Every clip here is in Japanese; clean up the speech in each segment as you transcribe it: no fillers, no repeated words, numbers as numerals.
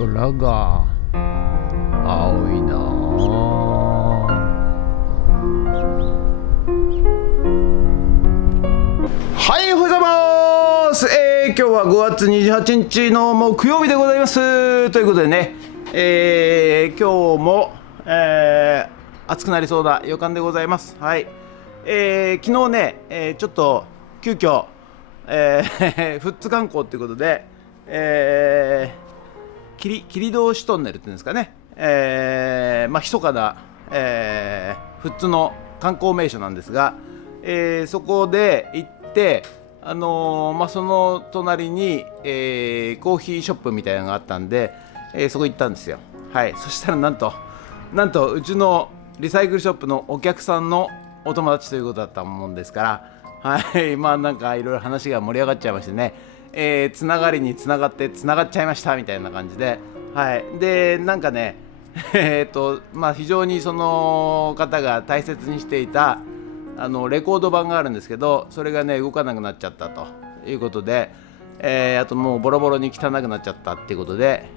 空が青いなはい、おはようございます。今日は5月28日の木曜日でございます。ということでね、今日も、暑くなりそうな予感でございます。はい、昨日ね、ちょっと急遽、富津観光ということで、切通トンネルっていうんですかね、密かな、富津の観光名所なんですが、そこで行って、その隣に、コーヒーショップみたいなのがあったんで、そこ行ったんですよ。はい、そしたらなんとうちのリサイクルショップのお客さんのお友達ということだったもんですから、はい、なんかいろいろ話が盛り上がっちゃいましてね、つながりにつながってつながっちゃいましたみたいな感じで、はい、でなんかね非常にその方が大切にしていたレコード盤があるんですけど、それがね動かなくなっちゃったということで、あともうボロボロに汚くなっちゃったっていうことで、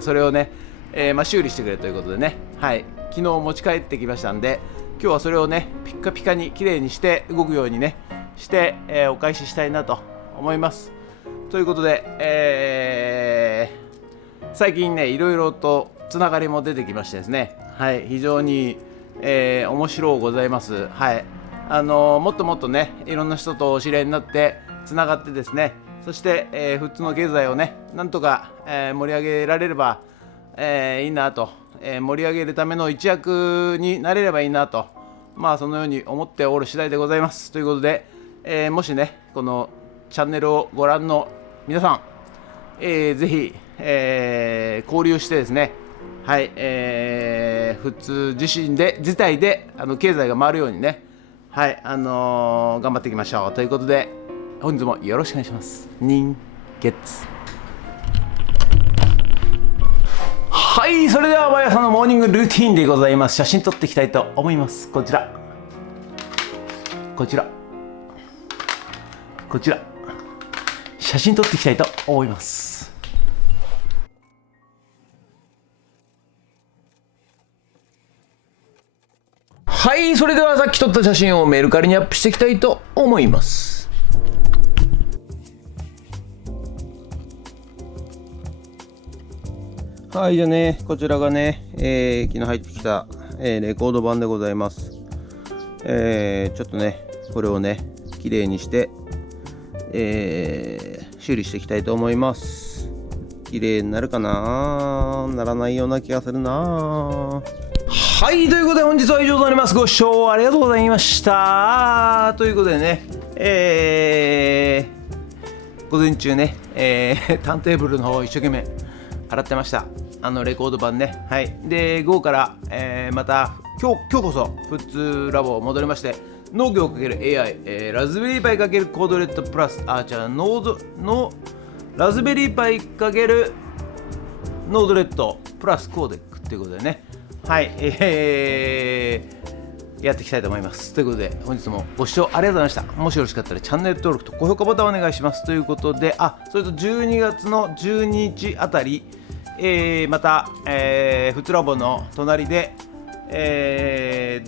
それをね、修理してくれということでね、はい、昨日持ち帰ってきましたんで、今日はそれをねピッカピカにきれいにして動くようにねして、お返ししたいなと思います。ということで、最近ねいろいろとつながりも出てきましてですね、はい、非常に、面白いございます。はい、もっともっとねいろんな人とお知り合いになってつながってですね、そして、富津の経済をねなんとか、盛り上げられれば、いいなと、盛り上げるための一役になれればいいなと、そのように思っておる次第でございます。ということで、もしねこのチャンネルをご覧の皆さん、ぜひ、交流してですね、はい、富津自体で経済が回るようにね、はい、頑張っていきましょうということで、本日もよろしくお願いします。人月。はい、それでは毎朝のモーニングルーティーンでございます。写真撮っていきたいと思います。こちら写真撮っていきたいと思います。はい、それではさっき撮った写真をメルカリにアップしていきたいと思います。はい、じゃあね、こちらがね、昨日入ってきた、レコード盤でございます。ちょっとねこれをねきれいにして、修理していきたいと思います。きれいになるかな、ならないような気がするな。はい、ということで本日は以上となります。ご視聴ありがとうございました。ということでね、午前中ね、ターンテーブルの方を一生懸命洗ってました。レコード盤ね。はい。で、午後から、また今日こそ富津ラボ戻りまして、農業×AI、ラズベリーパイ×コードレットプラス、ラズベリーパイ×ノードレットプラスコーデックということでね、はい、やっていきたいと思います。ということで本日もご視聴ありがとうございました。もしよろしかったらチャンネル登録と高評価ボタンお願いします。ということで、それと12月の12日あたり、また、富津ラボの隣で、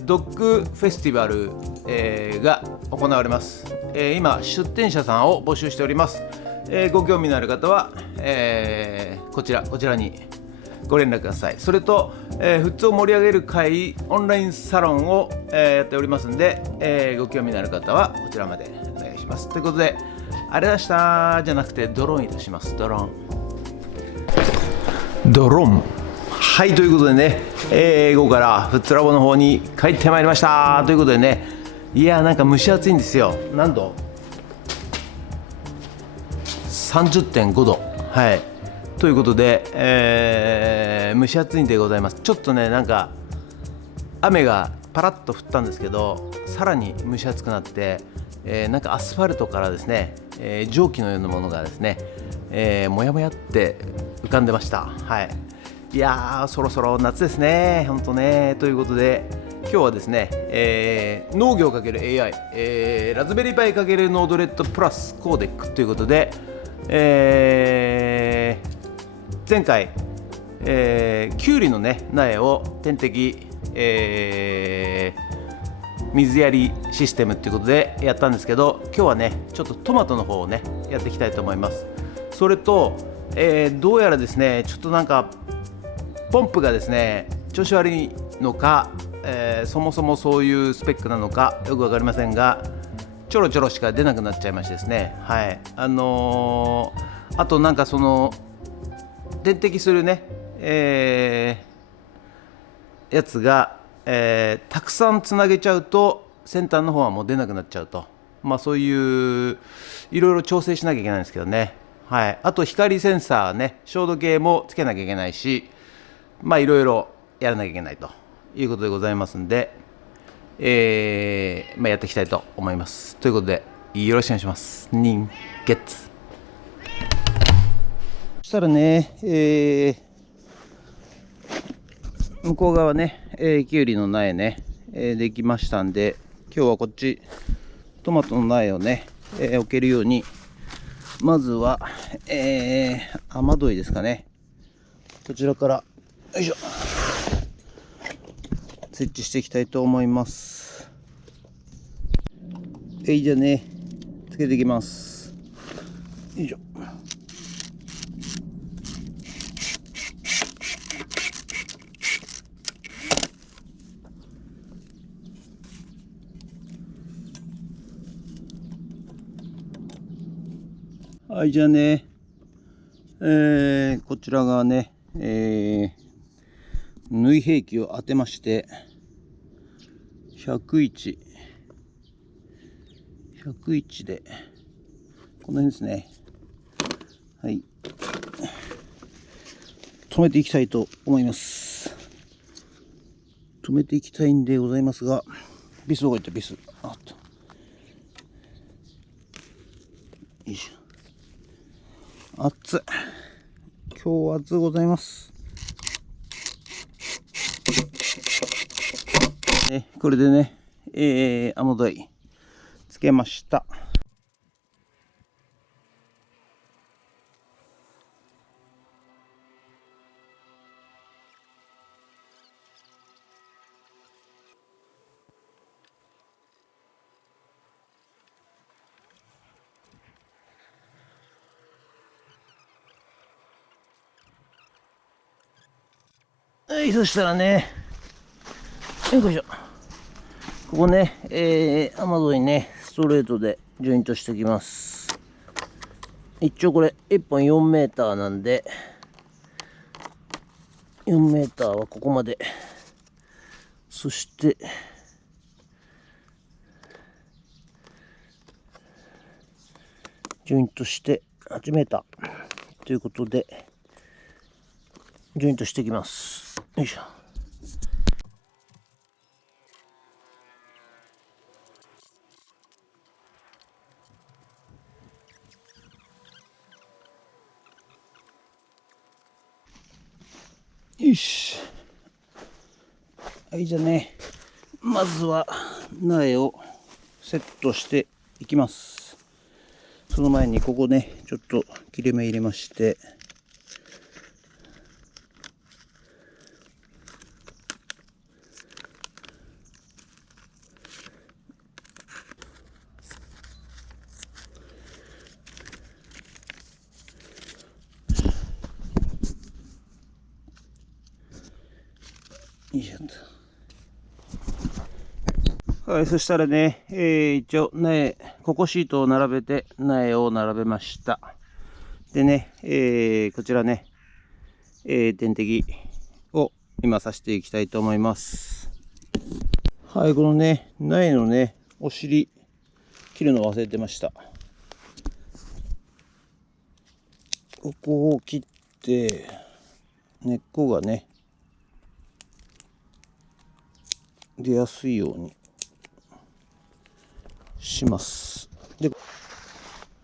ドッグフェスティバル、が行われます。今出店者さんを募集しております。ご興味のある方は、こちらにご連絡ください。それと、富津を盛り上げる会オンラインサロンを、やっておりますので、ご興味のある方はこちらまでお願いします。ということで、あれだしたじゃなくてドローンいたします。ドローン。はい、ということでね、午後から富津ラボの方に帰ってまいりましたということでね、いやなんか蒸し暑いんですよ。何度 ?30.5 度。はい、ということで、蒸し暑いんでございます。ちょっとねなんか雨がパラッと降ったんですけど、さらに蒸し暑くなって、なんかアスファルトからですね、蒸気のようなものがですね、もやもやって浮かんでました。はい、いやーそろそろ夏ですね、本当ね。ということで今日はですね、農業 ×AI、ラズベリーパイ ×ノードレットプラスコーデックということで、前回きゅうりのね苗を点滴、水やりシステムっていうことでやったんですけど、今日はねちょっとトマトの方をねやっていきたいと思います。それと、どうやらですねちょっとなんかポンプがですね調子悪いのか、そもそもそういうスペックなのかよく分かりませんが、ちょろちょろしか出なくなっちゃいましてですね、はい、あとなんかその点滴するね、やつが、たくさんつなげちゃうと先端の方はもう出なくなっちゃうと、そういういろいろ調整しなきゃいけないんですけどね、はい、あと光センサーね照度計もつけなきゃいけないし、いろいろやらなきゃいけないということでございますんで、やっていきたいと思います。ということでよろしくお願いします。人月そしたらね、向こう側ね、きゅうりの苗ね、できましたんで、今日はこっちトマトの苗をね、置けるようにまずは、雨どいですかね、こちらからよいしょ設置していきたいと思います。じゃあねつけていきます。よいしょ。はい、じゃあね、こちらがね、縫い兵器を当てまして、101で、この辺ですね。はい。止めていきたいと思います。止めていきたいんでございますが、ビスどこ行ったビス。あった。よいしょ。熱い。今日は暑うございます。これでね、雨どいつけました。はい、そしたらね、よいしょ。ここね、雨どいね、ストレートでジョイントしておきます。一応これ1本4メーターなんで、4メーターはここまで。そして、ジョイントして8メーターということで、ジョイントしていきます。よいしょ。よし。はい、じゃあね、まずは苗をセットしていきます。その前にここね、ちょっと切れ目入れまして、よいしょと。はい、そしたらね、一応苗、ココシートを並べて苗を並べました。でね、こちらね、点滴を今刺していきたいと思います。はい、このね、苗のね、お尻切るの忘れてました。ここを切って、根っこがね、出やすいようにします。で、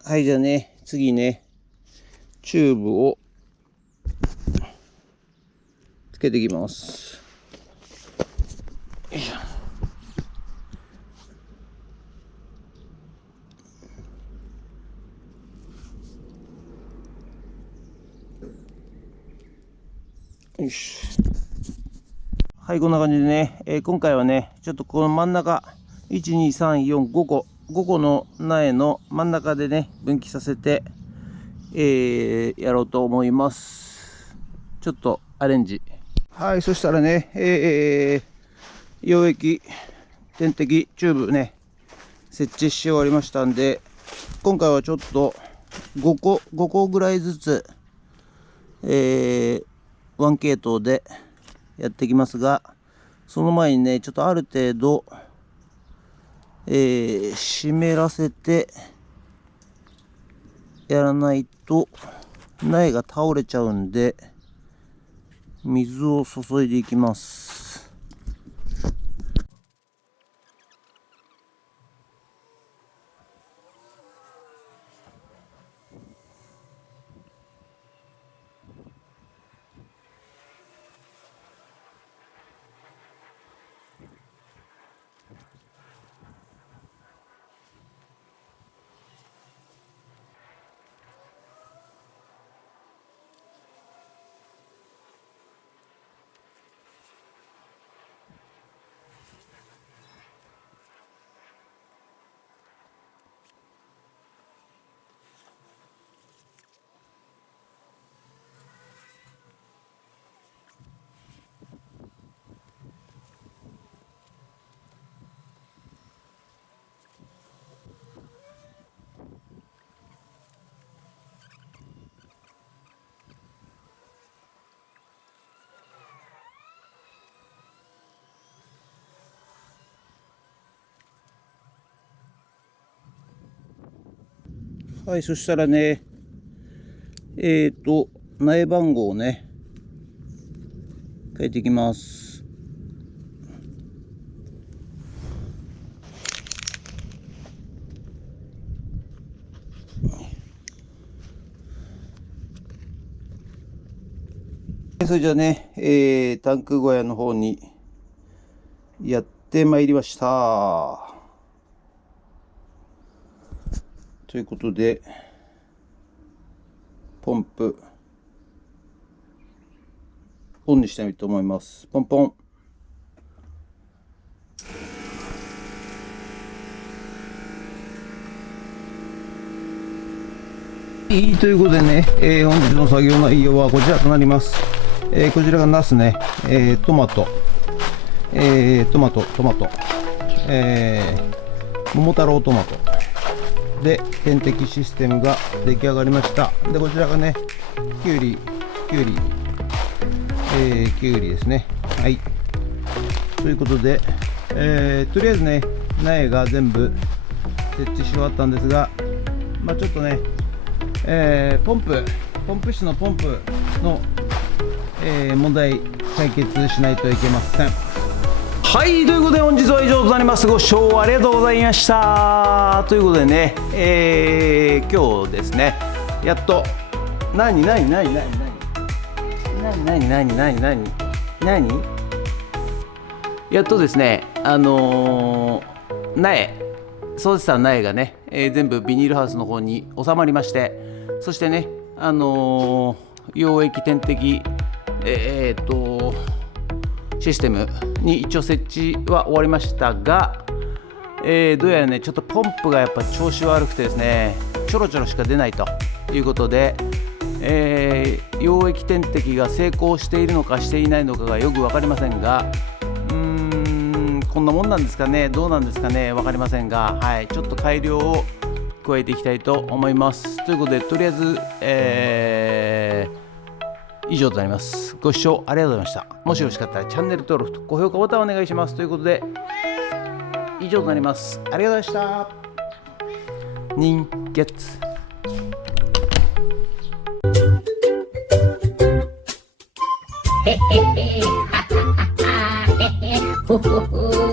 はい、じゃあね、次ね、チューブをつけていきます。よいしょ。よよし。はい、こんな感じでね、今回はね、ちょっとこの真ん中、1、2、3、4、5個の苗の真ん中でね、分岐させて、やろうと思います。ちょっとアレンジ。はい、そしたらね、溶液点滴チューブね、設置し終わりましたんで、今回はちょっと5個ぐらいずつ、1系統でやっていきますが、その前にね、ちょっとある程度、湿らせてやらないと苗が倒れちゃうんで、水を注いでいきます。はい、そしたらね、苗番号をね、書いていきます。それじゃあね、タンク小屋の方にやってまいりました。ということで、ポンプ、オンにしたいと思います。ポンポン。ということでね、本日の作業内容はこちらとなります。こちらがナスね、トマト、桃太郎トマトで点滴システムが出来上がりました。でこちらがね、きゅうりですね。はい、ということで、とりあえずね、苗が全部設置し終わったんですが、まあちょっとね、ポンプ室のポンプの、問題解決しないといけません。はい、ということで本日は以上となります。ご視聴ありがとうございました。ということでね、今日ですね、やっと何やっとですね、育てた苗がね、全部ビニールハウスの方に収まりまして、そしてね、溶液点滴システムに一応設置は終わりましたが、どうやらね、ちょっとポンプがやっぱ調子悪くてですね、ちょろちょろしか出ないということで、溶液点滴が成功しているのかしていないのかがよく分かりませんが、こんなもんなんですかね、どうなんですかね、分かりませんが、はい、ちょっと改良を加えていきたいと思います。ということで、とりあえず、以上となります。ご視聴ありがとうございました。もしよろしかったらチャンネル登録と高評価ボタンお願いします。ということで、以上となります。ありがとうございました。人月。へへへ、はははは、へへ、ほほほ。